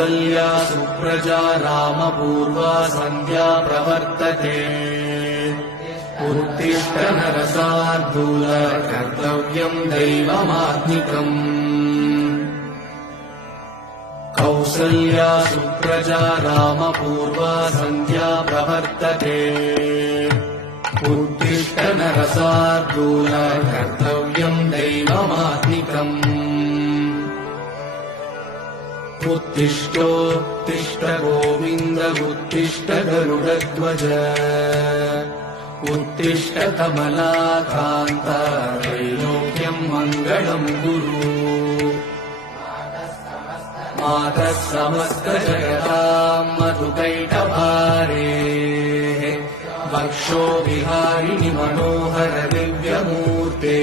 कौसल्या सुप्रजा रामपूर्वा सन्ध्या प्रवर्तते उत्तिष्ठ नरशार्दूल कर्तव्यम् दैवमात्मिकम् कौसल्या सुप्रजा रामपूर्वा सन्ध्या प्रवर्तते उत्तिष्ठ नरशार्दूल कर्तव्यम् दैवमात्मिकम् उत्तिष्ठोत्तिष्ठ गोविन्द उत्तिष्ठ गरुडध्वज उत्तिष्ठ कमलाकान्त त्रैलोक्यम् मङ्गलम् कुरु मातः समस्तजगताम् मधुकैटभारे वक्षो विहारिणि मनोहर दिव्यमूर्ते